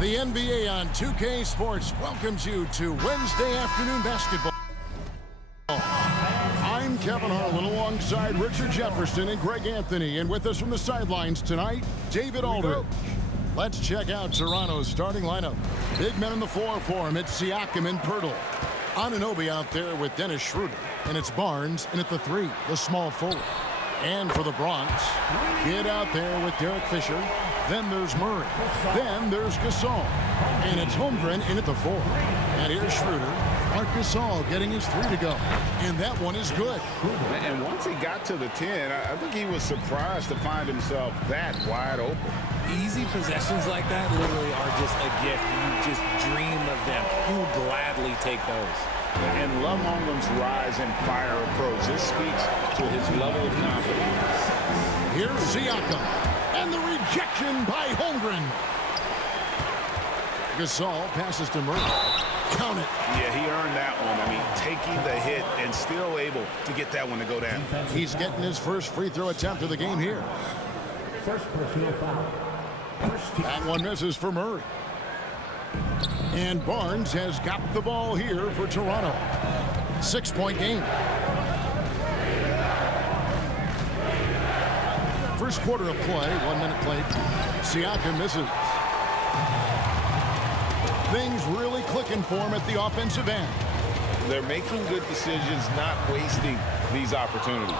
The NBA on 2K Sports welcomes you to Wednesday afternoon basketball. I'm Kevin Harlan alongside Richard Jefferson and Greg Anthony. And with us from the sidelines tonight, David Aldridge. Let's check out Toronto's starting lineup. Big men in the floor for him. It's Siakam and Poeltl. Anunoby out there with Dennis Schroeder. And it's Barnes in at the 3, the small forward. And for the Bronx, Kidd out there with Derek Fisher. Then there's Murray. Then there's Gasol. And it's Holmgren in at the 4. And here's Schroeder. Marc Gasol getting his 3 to go. And that one is good. And once he got to the 10, I think he was surprised to find himself that wide open. Easy possessions like that literally are just a gift. You just dream of them. You will gladly take those. And love Holmgren's rise and fire approach. This speaks to his level of confidence. Here's Siakam. And the rejection by Holmgren. Gasol passes to Murray. Count it. Yeah, he earned that one. I mean, taking the hit and still able to get that one to go down. He's getting his first free throw attempt of the game here. First personal foul. That one misses for Murray. And Barnes has got the ball here for Toronto. 6-point game. First quarter of play, 1 minute played. Siakam misses. Things really clicking for him at the offensive end. They're making good decisions, not wasting these opportunities.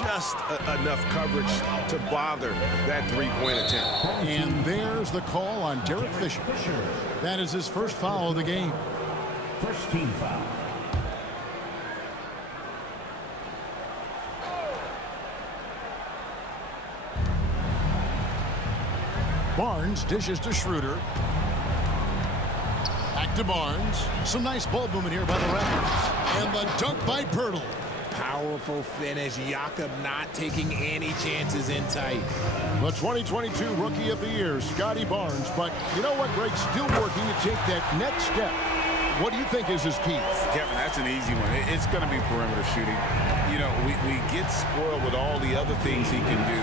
Just enough coverage to bother that three-point attempt. And there's the call on Derek Fisher. That is his first foul of the game. First team foul. Barnes dishes to Schroeder. Back to Barnes. Some nice ball movement here by the Raptors. And the dunk by Poeltl. Powerful finish. Jakob not taking any chances in tight. The 2022 Rookie of the Year, Scotty Barnes. But you know what, Greg? Still working to take that next step. What do you think is his key? Kevin, that's an easy one. It's going to be perimeter shooting. You know, we get spoiled with all the other things he can do,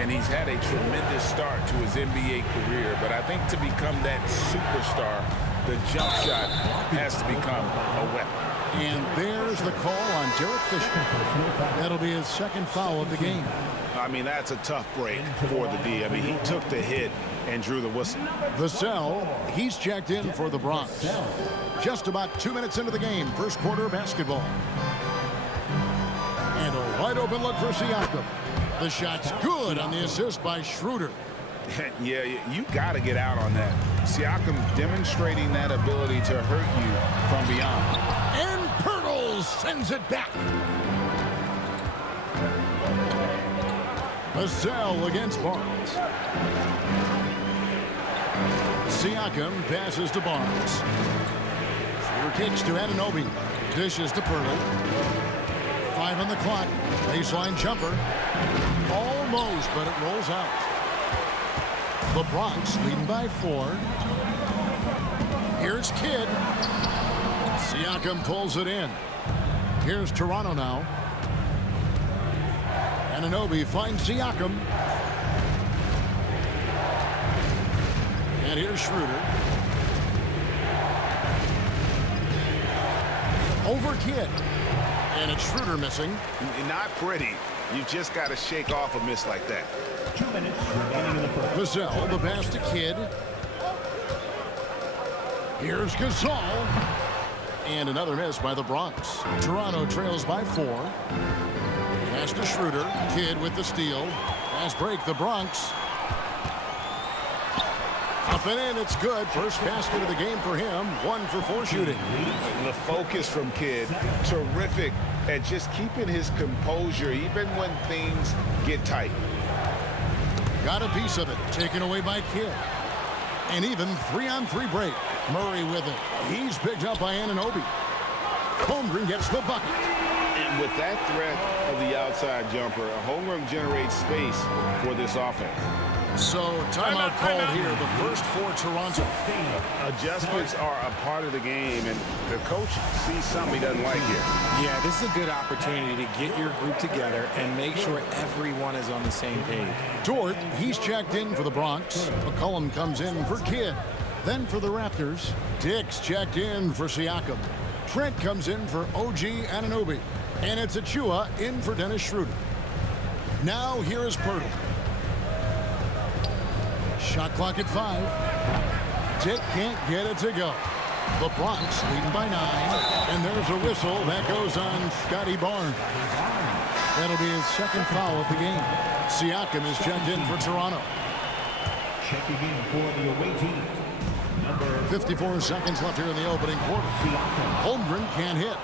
and he's had a tremendous start to his NBA career. But I think to become that superstar, the jump shot has to become a weapon. And there's the call on Derek Fisher. That'll be his second foul of the game. I mean, that's a tough break for the D. I mean, he took the hit and drew the whistle. Vassell, he's checked in for the Bronx. Just about 2 minutes into the game, first quarter basketball. And a wide open look for Siakam. The shot's good on the assist by Schroeder. Yeah, you got to get out on that. Siakam demonstrating that ability to hurt you from beyond. And Poeltl sends it back. Vassell against Barnes. Siakam passes to Barnes. Schroeder kicks to Anunoby. Dishes to Poeltl. 5 on the clock. Baseline jumper. Almost, but it rolls out. The Bronx leading by 4. Here's Kidd. Siakam pulls it in. Here's Toronto now. Anunoby finds Siakam. And here's Schroeder. Over Kidd. And it's Schroeder missing. Not pretty. You just got to shake off a miss like that. 2 minutes remaining in the first. Vassell, the pass to Kidd. Here's Gasol. And another miss by the Bronx. Toronto trails by 4. Pass to Schroeder. Kidd with the steal. Pass break, the Bronx. Up and in, it's good. First basket of the game for him. 1 for 4 shooting. The focus from Kidd, terrific at just keeping his composure even when things get tight. Got a piece of it. Taken away by Kidd. And even 3-on-3 break. Murray with it. He's picked up by Anunoby. Holmgren gets the bucket. And with that threat of the outside jumper, Holmgren generates space for this offense. So timeout called here. The first for Toronto. Adjustments are a part of the game, and the coach sees something he doesn't like here. Yeah, this is a good opportunity to get your group together and make sure everyone is on the same page. Dort, he's checked in for the Bronx. McCollum comes in for Kidd. Then for the Raptors, Dick's checked in for Siakam. Trent comes in for OG Anunoby. And it's Achua in for Dennis Schroeder. Now here is Poeltl. Shot clock at 5. Dick can't get it to go. The Bronx leading by 9. And there's a whistle that goes on Scotty Barnes. That'll be his second foul of the game. Siakam is checked in for Toronto. Checking in for the away team. Number 54 seconds left here in the opening quarter. Holmgren can't hit.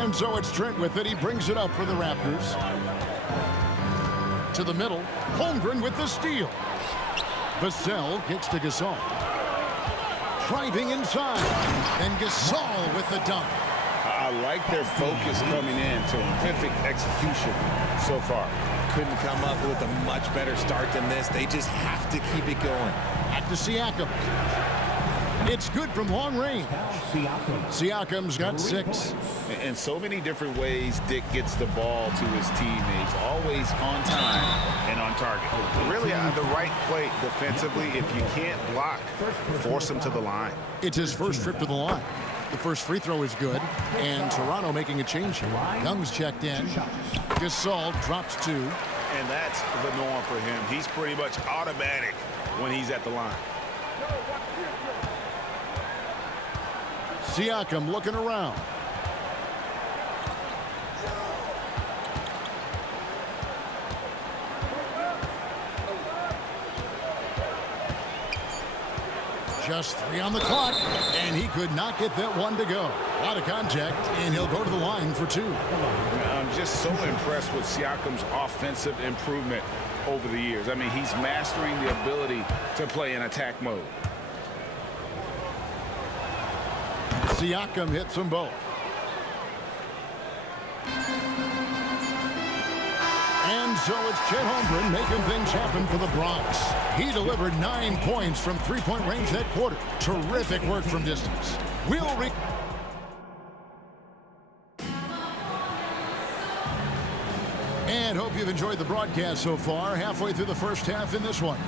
And so it's Trent with it. He brings it up for the Raptors. To the middle. Holmgren with the steal. Vassell kicks to Gasol. Driving inside. And Gasol with the dunk. I like their focus coming in. Terrific execution so far. Couldn't come up with a much better start than this. They just have to keep it going. Back to Siakam. It's good from long range. Siakam's got 6. In so many different ways, Dick gets the ball to his teammates. Always on time and on target. Really, the right play defensively. If you can't block, force him to the line. It's his first trip to the line. The first free throw is good. And Toronto making a change here. Young's checked in. Gasol drops 2. And that's the norm for him. He's pretty much automatic when he's at the line. Siakam looking around. Just 3 on the clock, and he could not get that one to go. A lot of contact, and he'll go to the line for 2. I'm just so impressed with Siakam's offensive improvement over the years. I mean, he's mastering the ability to play in attack mode. Siakam hits them both. And so it's Chet Holmgren making things happen for the Bronx. He delivered 9 points from three-point range that quarter. Terrific work from distance. And hope you've enjoyed the broadcast so far. Halfway through the first half in this one.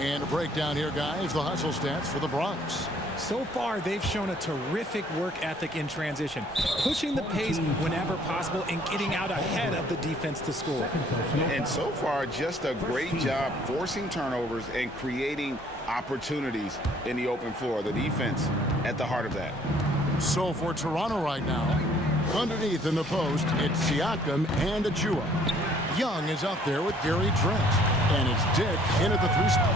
And a breakdown here, guys. The hustle stats for the Bronx. So far, they've shown a terrific work ethic in transition, pushing the pace whenever possible and getting out ahead of the defense to score. And so far, just a great job forcing turnovers and creating opportunities in the open floor. The defense at the heart of that. So for Toronto right now, underneath in the post, it's Siakam and Achua. Young is out there with Gary Trent. And it's Dick in at the 3 spot.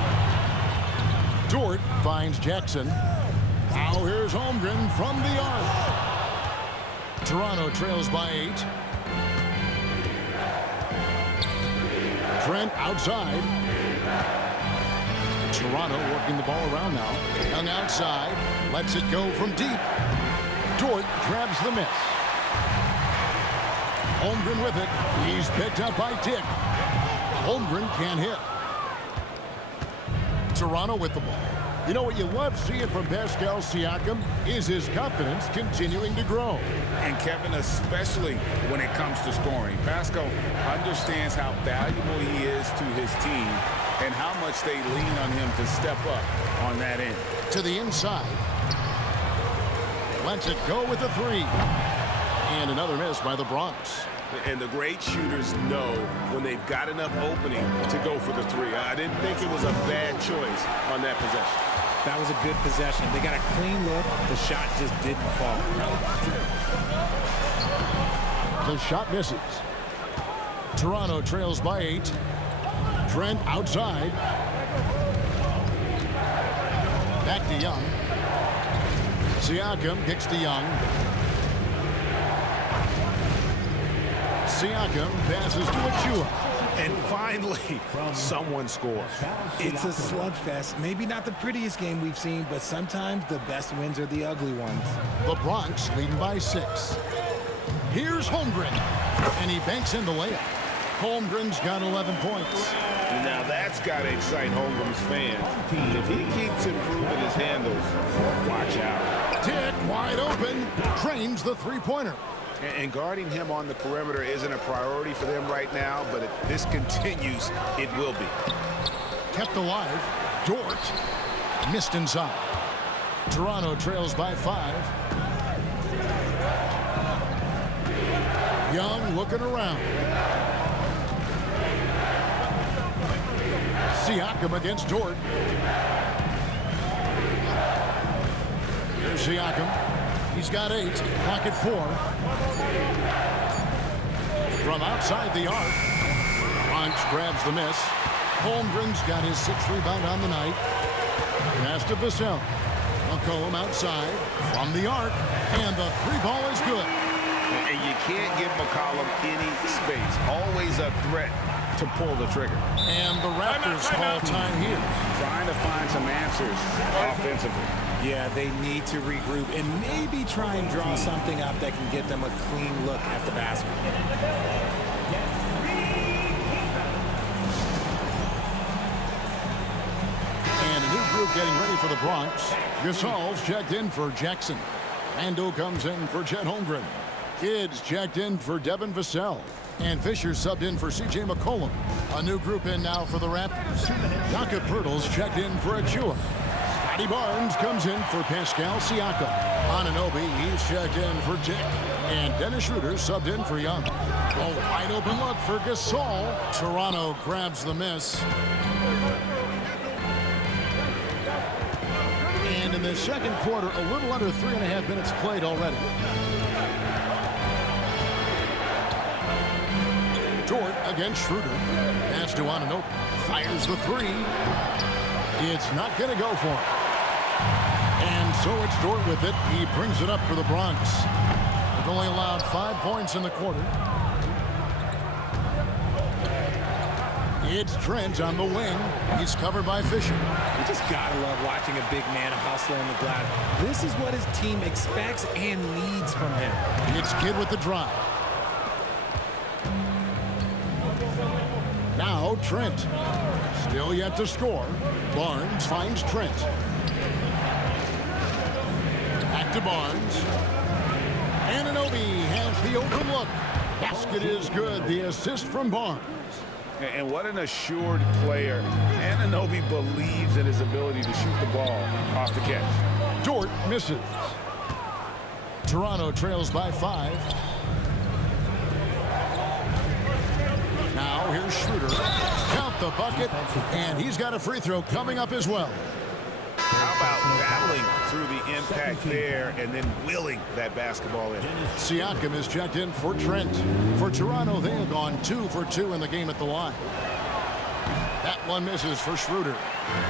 Dort finds Jackson. Now here's Holmgren from the arc. Toronto trails by 8. Trent outside. Toronto working the ball around now. Young outside. Lets it go from deep. Dort grabs the miss. Holmgren with it. He's picked up by Dick. Holmgren can't hit. Toronto with the ball. You know what you love seeing from Pascal Siakam is his confidence continuing to grow. And Kevin, especially when it comes to scoring. Pascal understands how valuable he is to his team and how much they lean on him to step up on that end. To the inside. Lets it go with a 3. And another miss by the Bronx. And the great shooters know when they've got enough opening to go for the 3. I didn't think it was a bad choice on that possession. That was a good possession. They got a clean look. The shot just didn't fall. The shot misses. Toronto trails by 8. Trent outside. Back to Young. Siakam kicks to Young. Siakam passes to Achua. And finally, someone scores. It's a slugfest. Maybe not the prettiest game we've seen, but sometimes the best wins are the ugly ones. The Bronx leading by 6. Here's Holmgren. And he banks in the layup. Holmgren's got 11 points. Now that's got to excite Holmgren's fans. If he keeps improving his handles, watch out. Dick wide open. Trains the 3-pointer. And guarding him on the perimeter isn't a priority for them right now, but if this continues, it will be. Kept alive. Dort. Missed inside. Toronto trails by 5. Young looking around. Siakam against Dort. Here's Siakam. He's got 8. Clock at 4. From outside the arc. Bronx grabs the miss. Holmgren's got his 6th rebound on the night. Pass to Vassell. McCollum outside from the arc. And the 3-ball is good. And you can't give McCollum any space. Always a threat to pull the trigger. And the Raptors call time here. Trying to find some answers offensively. Yeah, they need to regroup and maybe try and draw something up that can get them a clean look at the basket. And a new group getting ready for the Bronx. Gasol's checked in for Jackson. Rando comes in for Chet Holmgren. Kidd's checked in for Devin Vassell. And Fisher subbed in for C.J. McCollum. A new group in now for the Raptors. Jakob Poeltl's checked in for Achua. Scotty Barnes comes in for Pascal Siakam. Anunoby, he's checked in for Dick. And Dennis Schroeder subbed in for Young. A wide open look for Gasol. Toronto grabs the miss. And in the second quarter, a little under 3.5 minutes played already. Dort against Schroeder. Pass to Anunoby. Fires the 3. It's not going to go for him. And so it's Dort with it. He brings it up for the Bronx. They've only allowed 5 points in the quarter. It's Trent on the wing. He's covered by Fisher. You just gotta love watching a big man hustle on the glass. This is what his team expects and needs from him. It's Kidd with the drive. Now Trent. Still yet to score. Barnes finds Trent. Back to Barnes. Anunoby has the open look. Basket is good. The assist from Barnes. And what an assured player. Anunoby believes in his ability to shoot the ball off the catch. Dort misses. Toronto trails by 5. Now here's Schroeder. Count the bucket. And he's got a free throw coming up as well. How about battling through the impact there and then willing that basketball in? Siakam is checked in for Trent. For Toronto, they have gone 2 for 2 in the game at the line. That one misses for Schroeder.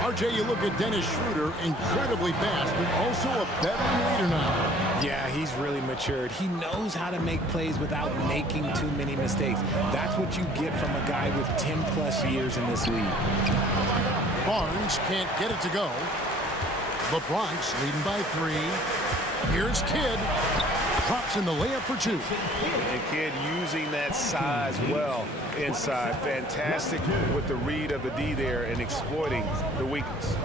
RJ, you look at Dennis Schroeder, incredibly fast, but also a veteran leader now. Yeah, he's really matured. He knows how to make plays without making too many mistakes. That's what you get from a guy with 10-plus years in this league. Barnes can't get it to go. The Bronx leading by 3. Here's Kidd. Drops in the layup for 2. And Kidd using that size well inside. Fantastic with the read of the D there and exploiting the weakness.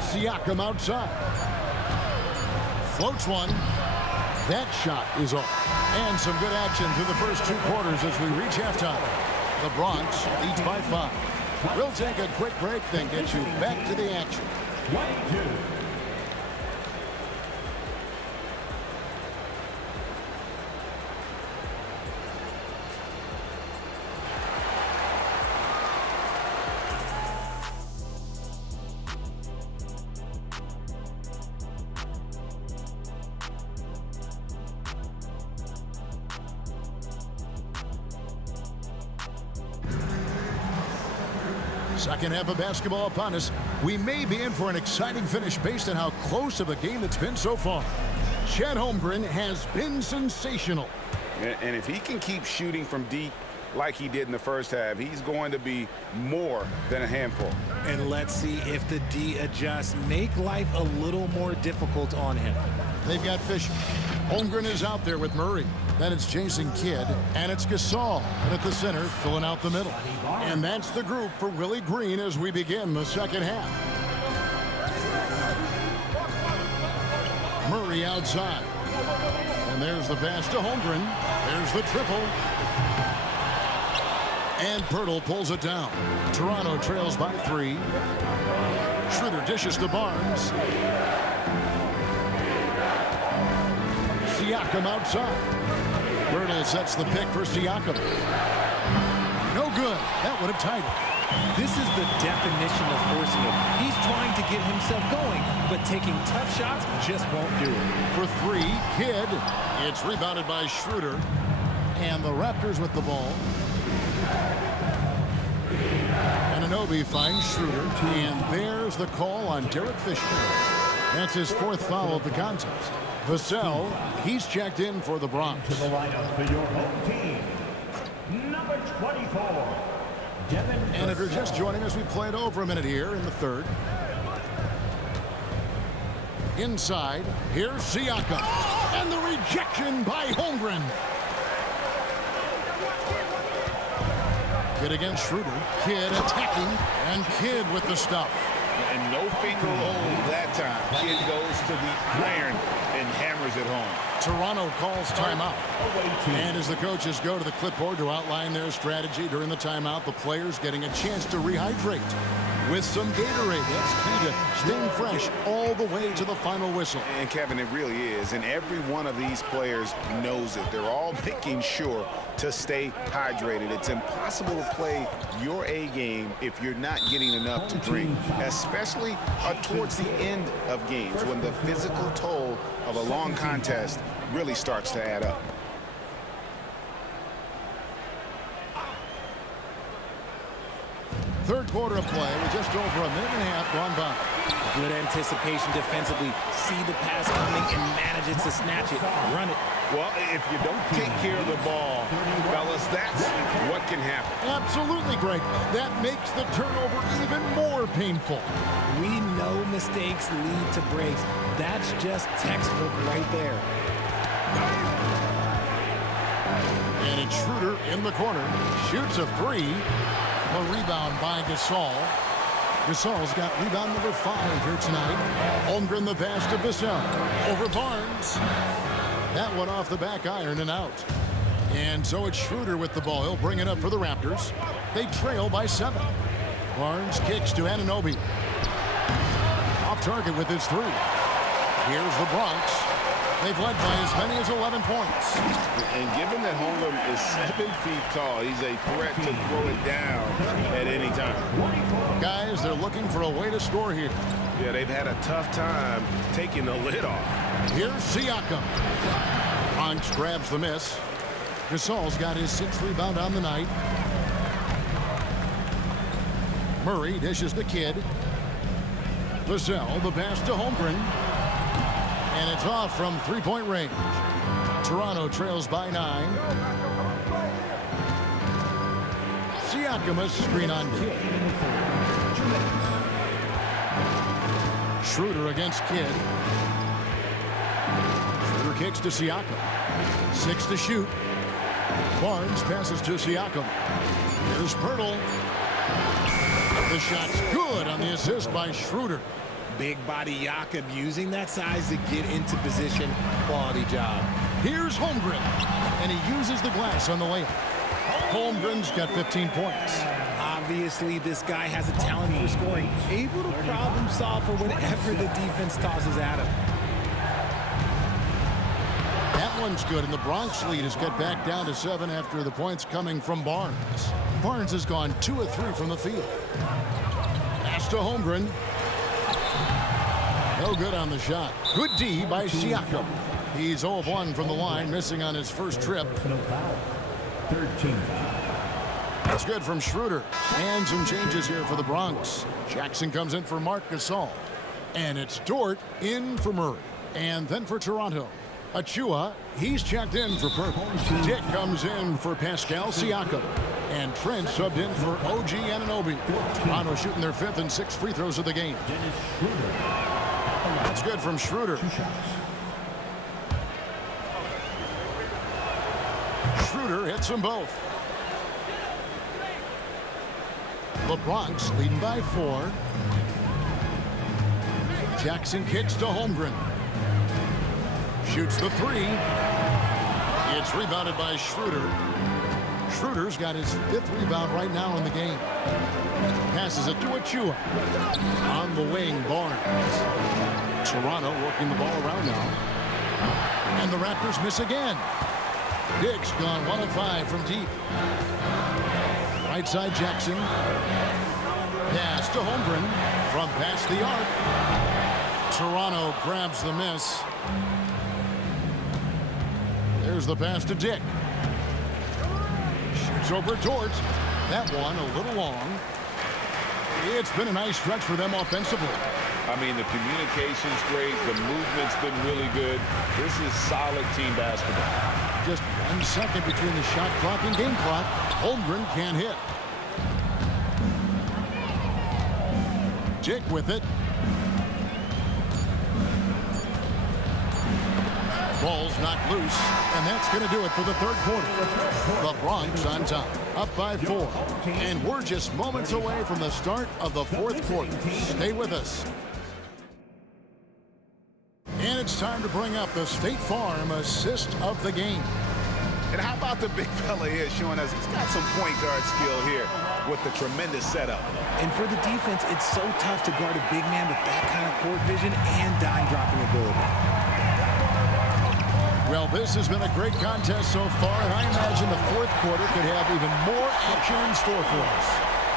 Siakam outside. Floats one. That shot is off. And some good action through the first 2 quarters as we reach halftime. The Bronx leads by 5. We'll take a quick break, then get you back to the action. 1-2. Second half of basketball upon us. We may be in for an exciting finish based on how close of a game it's been so far. Chet Holmgren has been sensational. And if he can keep shooting from deep like he did in the first half, he's going to be more than a handful. And let's see if the D adjusts. Make life a little more difficult on him. They've got Fisher. Holmgren is out there with Murray. Then it's Jason Kidd, and it's Gasol. And at the center, filling out the middle. And that's the group for Willie Green as we begin the second half. Murray outside. And there's the pass to Holmgren. There's the triple. And Pirtle pulls it down. Toronto trails by 3. Schroeder dishes to Barnes. Siakam outside. Pirtle sets the pick for Siakam. No good. That would have tied it. This is the definition of forcing it. He's trying to get himself going, but taking tough shots just won't do it. For 3, Kidd. It's rebounded by Schroeder. And the Raptors with the ball. Anunoby finds Schroeder. And there's the call on Derek Fisher. That's his 4th foul of the contest. Vassell, he's checked in for the Bronx. To the lineup for your home team, number 24, Devin. And if you're just joining us, we played over a minute here in the 3rd. Inside, here's Siakam. And the rejection by Holmgren. Kidd against Schroeder. Kidd attacking. And Kidd with the stuff. And no finger hold that time. Kidd goes to the iron and hammers it home. Toronto calls timeout. And as the coaches go to the clipboard to outline their strategy during the timeout, the players getting a chance to rehydrate with some Gatorade. That's key to staying fresh all the way to the final whistle. And Kevin, it really is. And every one of these players knows it. They're all making sure to stay hydrated. It's impossible to play your A game if you're not getting enough to drink, especially towards the end of games when the physical toll of a long contest really starts to add up. Third quarter of play with just over a minute and a half gone by. Good anticipation defensively. See the pass coming and manage it to snatch it. Run it. Well, if you don't take care of the ball, fellas, that's what can happen. Absolutely, Greg. That makes the turnover even more painful. We know mistakes lead to breaks. That's just textbook right there. And it's Schroeder in the corner. Shoots a 3. A rebound by Gasol. Gasol's got rebound number 5 here tonight. Holmgren the pass to Vassell. Over Barnes. That one off the back iron and out. And so it's Schroeder with the ball. He'll bring it up for the Raptors. They trail by 7. Barnes kicks to Anunoby. Off target with his 3. Here's the Bronx. They've led by as many as 11 points. And given that Holmgren is 7 feet tall, he's a threat to throw it down at any time. Guys, they're looking for a way to score here. Yeah, they've had a tough time taking the lid off. Here's Siakam. Bronx grabs the miss. Gasol's got his 6th rebound on the night. Murray dishes the Kidd. Vassell, the pass to Holmgren. And it's off from 3-point range. Toronto trails by 9. Siakam a screen on Kidd. Schroeder against Kidd. Schroeder kicks to Siakam. 6 to shoot. Barnes passes to Siakam. Here's Pirtle. The shot's good on the assist by Schroeder. Big body Jakob using that size to get into position. Quality job. Here's Holmgren. And he uses the glass on the layup. Holmgren's got 15 points. Obviously, this guy has a talent for scoring. Able to problem solve for whatever the defense tosses at him. That one's good, and the Bronx lead has got back down to 7 after the points coming from Barnes. Barnes has gone 2 of 3 from the field. Pass to Holmgren. No good on the shot. Good D by Siakam. He's 0 of 1 from the line, missing on his first trip. 13 foul. That's good from Schroeder. And some changes here for the Bronx. Jackson comes in for Marc Gasol. And it's Dort in for Murray. And then for Toronto, Achua, he's checked in for Purple. Dick comes in for Pascal Siakam. And Trent subbed in for OG Anunoby. Toronto shooting their 5th and 6th free throws of the game. That's good from Schroeder. Schroeder hits them both. The Bronx leading by 4. Jackson kicks to Holmgren. Shoots the 3. It's rebounded by Schroeder. Schroeder's got his 5th rebound right now in the game. Passes it to Achua. On the wing, Barnes. Toronto working the ball around now. And the Raptors miss again. Diggs gone 1 of 5 from deep. Right side Jackson. Pass to Holmgren from past the arc. Toronto grabs the miss. There's the pass to Dick. Shoots over Dort. That one a little long. It's been a nice stretch for them offensively. I mean, the communication's great. The movement's been really good. This is solid team basketball. Just 1 second between the shot clock and game clock. Holmgren can't hit. Dick with it. Ball's knocked loose, and that's going to do it for the 3rd quarter. The Bronx on top, up by 4. And we're just moments away from the start of the 4th quarter. Stay with us. And it's time to bring up the State Farm assist of the game. And how about the big fella here showing us he's got some point guard skill here with the tremendous setup. And for the defense, it's so tough to guard a big man with that kind of court vision and dime dropping ability. Well, this has been a great contest so far, and I imagine the 4th quarter could have even more action in store for us.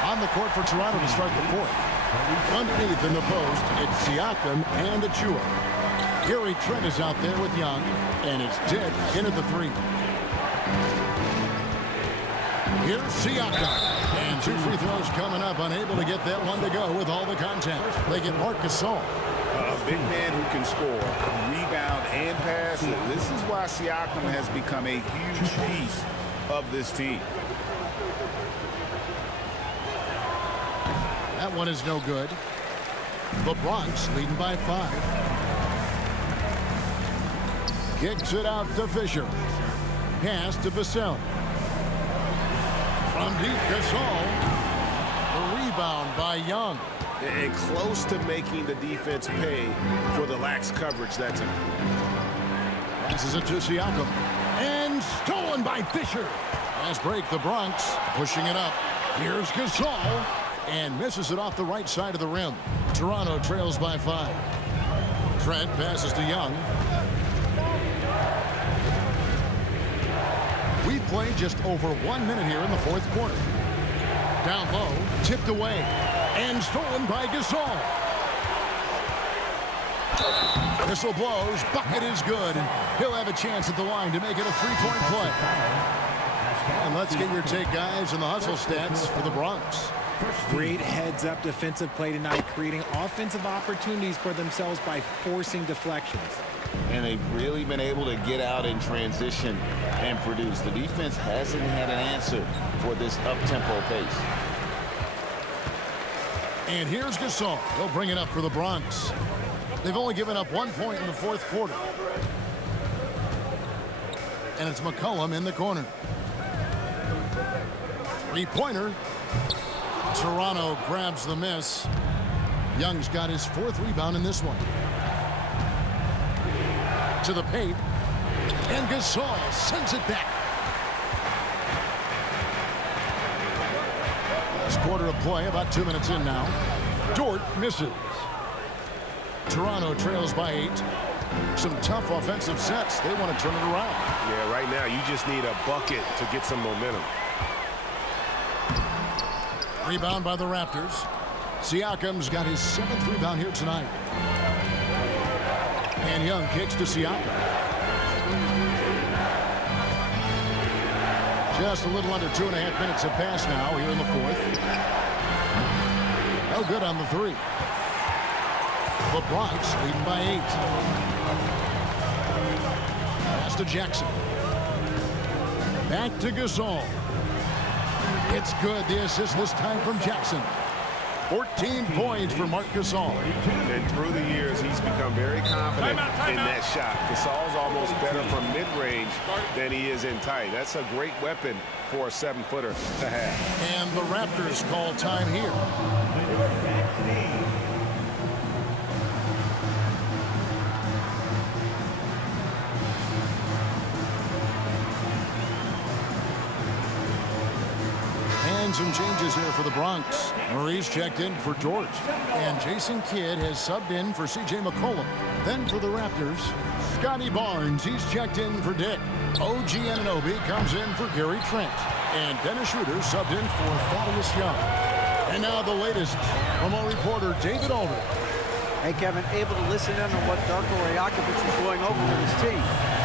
On the court for Toronto to start the 4th. Underneath in the post, it's Siakam and Achua. Gary Trent is out there with Young, and it's Dick in at the 3. Here's Siakam. And 2 free throws coming up, unable to get that one to go with all the contact. They get Marc Gasol. A big man who can score, rebound, and pass. This is why Siakam has become a huge piece of this team. That one is no good. The Bronx leading by 5. Kicks it out to Fisher. Pass to Vassell. From deep, Gasol. The rebound by Young. And close to making the defense pay for the lax coverage that time. Passes it to Siakam. And stolen by Fisher. Fast break, the Bronx pushing it up. Here's Gasol. And misses it off the right side of the rim. Toronto trails by 5. Trent passes to Young. We played just over 1 minute here in the 4th quarter. Down low, tipped away, and stolen by Gasol. Whistle blows, bucket is good, and he'll have a chance at the line to make it a 3-point play. And let's get your take, guys, on the hustle stats for the Bronx. Great heads-up defensive play tonight, creating offensive opportunities for themselves by forcing deflections. And they've really been able to get out in transition and produce. The defense hasn't had an answer for this up-tempo pace. And here's Gasol. He'll bring it up for the Bronx. They've only given up 1 point in the 4th quarter. And it's McCollum in the corner. 3-pointer. Toronto grabs the miss. Young's got his 4th rebound in this one. To the paint. And Gasol sends it back. Last quarter of play, about 2 minutes in now. Dort misses. Toronto trails by 8. Some tough offensive sets. They want to turn it around. Yeah, right now you just need a bucket to get some momentum. Rebound by the Raptors. Siakam's got his 7th rebound here tonight. And Young kicks to Siakam. Just a little under 2.5 minutes have passed now here in the 4th. No good on the 3. The Bronx leading by 8. Pass to Jackson. Back to Gasol. It's good. The assist this time from Jackson. 14 points for Marc Gasol. And through the years, he's become very confident in that shot. Gasol's almost better from mid-range than he is in tight. That's a great weapon for a 7-footer to have. And the Raptors call time here. some changes here for the Bronx. Murray's checked in for George. And Jason Kidd has subbed in for C.J. McCollum. Then for the Raptors, Scotty Barnes, he's checked in for Dick. OG Anunoby comes in for Gary Trent. And Dennis Schroeder subbed in for Thaddeus Young. And now the latest from our reporter, David Aldridge. Hey, Kevin, able to listen in on what Darko Rajakovic is going over with his team.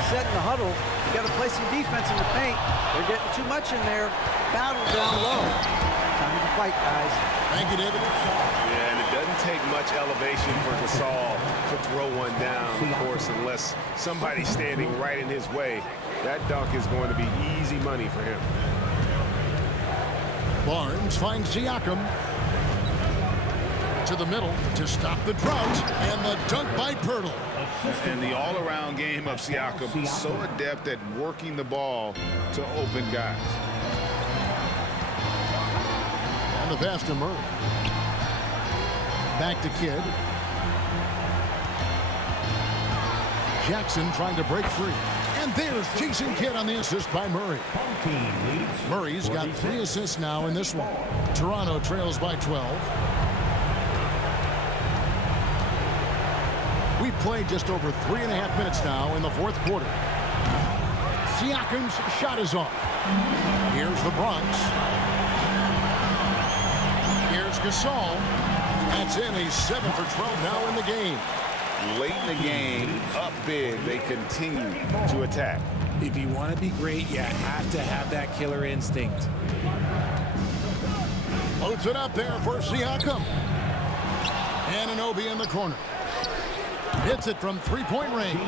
Set in the huddle, you got to play some defense in the paint. They're getting too much in there. Battle down low. Time to fight, guys. Thank you, David. Yeah, and it doesn't take much elevation for Gasol to throw one down, of course, unless somebody's standing right in his way. That dunk is going to be easy money for him. Barnes finds Siakam to the middle to stop the drought, and the dunk by Pirtle. And the all-around game of Siakam, so adept at working the ball to open guys. And the pass to Murray. Back to Kidd. Jackson trying to break free. And there's Jason Kidd on the assist by Murray. Murray's got 3 assists now in this one. Toronto trails by 12. We've played just over 3.5 minutes now in the fourth quarter. Siakam's shot is off. Here's the Bronx. Here's Gasol. That's in. He's 7 for 12 now in the game. Late in the game, up big, they continue to attack. If you want to be great, you have to have that killer instinct. Loads it up there for Siakam. Anunoby in the corner. Hits it from three-point range.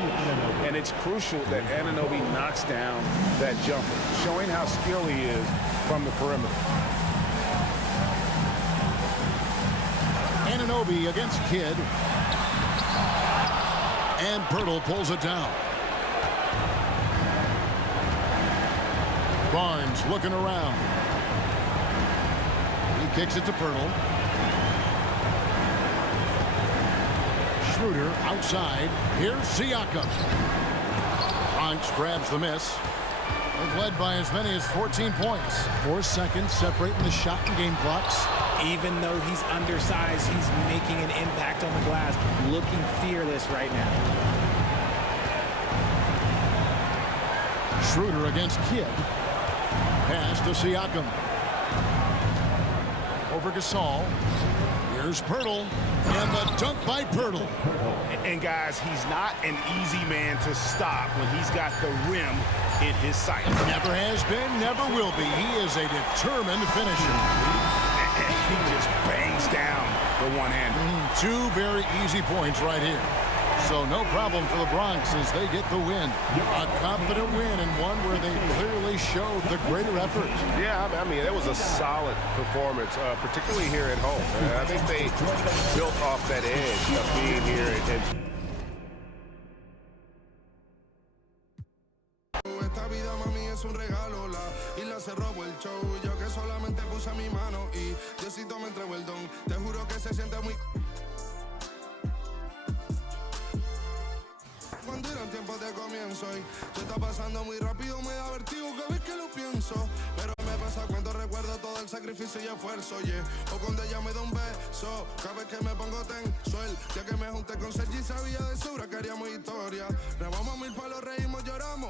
And it's crucial that Anunoby knocks down that jumper, showing how skilled he is from the perimeter. Anunoby against Kidd. And Pirtle pulls it down. Barnes looking around. He kicks it to Pirtle. Schroeder outside. Here's Siakam. Bronx grabs the miss. They've led by as many as 14 points. 4 seconds separating the shot and game clocks. Even though he's undersized, he's making an impact on the glass, looking fearless right now. Schroeder against Kidd. Pass to Siakam. Over Gasol. Here's Pirtle. And the dunk by Pirtle. And guys, he's not an easy man to stop when he's got the rim in his sight. Never has been, never will be. He is a determined finisher. He just bangs down the one-hander. 2 very easy points right here. So no problem for the Bronx as they get the win. A confident win and one where they clearly showed the greater effort. Yeah, I mean, it was a solid performance, particularly here at home. I think they built off that edge of being here. Esta vida, mami, es un regalo. La isla se robó el show. Yo que solamente puse mi mano y Diosito me entregó el don. Te juro que se siente muy... Cuando eran tiempos de comienzo y se está pasando muy rápido, me da vertigo cada vez que lo pienso. Pero me pasa cuando recuerdo todo el sacrificio y esfuerzo, yeah. O cuando ella me da un beso, cada vez que me pongo tenso. El día que me junté con Sergi sabía de sobra que haríamos historia. Rebamos 1000 palos, reímos, lloramos,